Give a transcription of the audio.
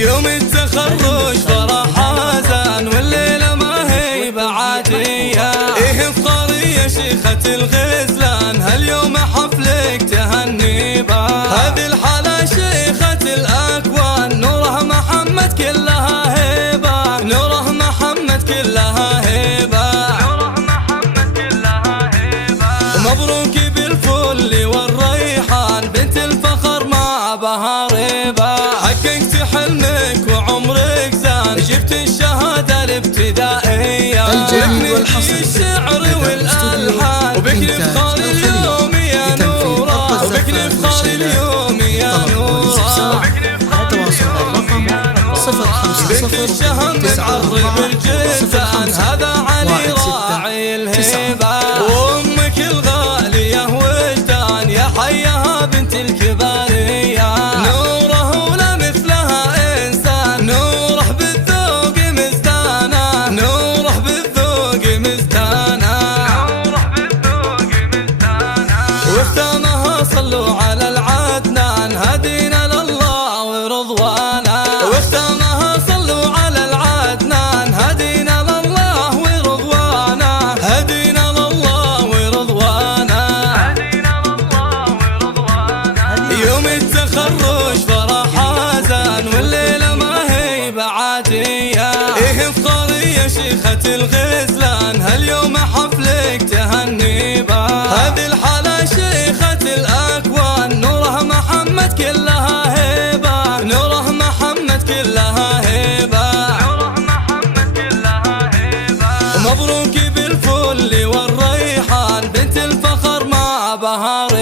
يوم التخرج فرح حزن والليلة ما هي بعادية. إيه افطاري يا شيخة الغزلان هاليوم حفلك تهني با. هذه الحالة شيخة الأكوان نوره محمد كلها هيبة. نوره محمد كلها هيبة. مبروك بالفل والريحان بنت الفخر مع بهاريبة. حققت حلمك وعمرك زان جبت الشهادة الابتدائية. الجميل والحصر الشعر والألحان وبك نفخر اليوم يا نورة. وبك نفخر اليوم يا نورة. التواصل الرقم 050 بنت الشهم بتعرب الجزان هذا علي راعي الهيبة. وأمك الغالية وجدان يا حيها بنت الكبارية. نوره ولا مثلها إنسان نوره بالذوق مزدانة. نوره بالذوق مزدانة. واختامها صلوا على العدنان هدينا لله ورضوانا. واختامها صلوا على العدنان هدينا لله ورضوانا. هدينا لله ورضوانا. يوم التخرج فرح حزن والليلة ما هي بعادية. إيه افطاري يا شيخة الغزلان هاليوم حفلك تهني با. هذه الحالة شيخة الأكوان نوره محمد كلها هيبة. نوره محمد كلها هيبة. مبروك بالفل والريحان بنت الفخر مع بهاريبة.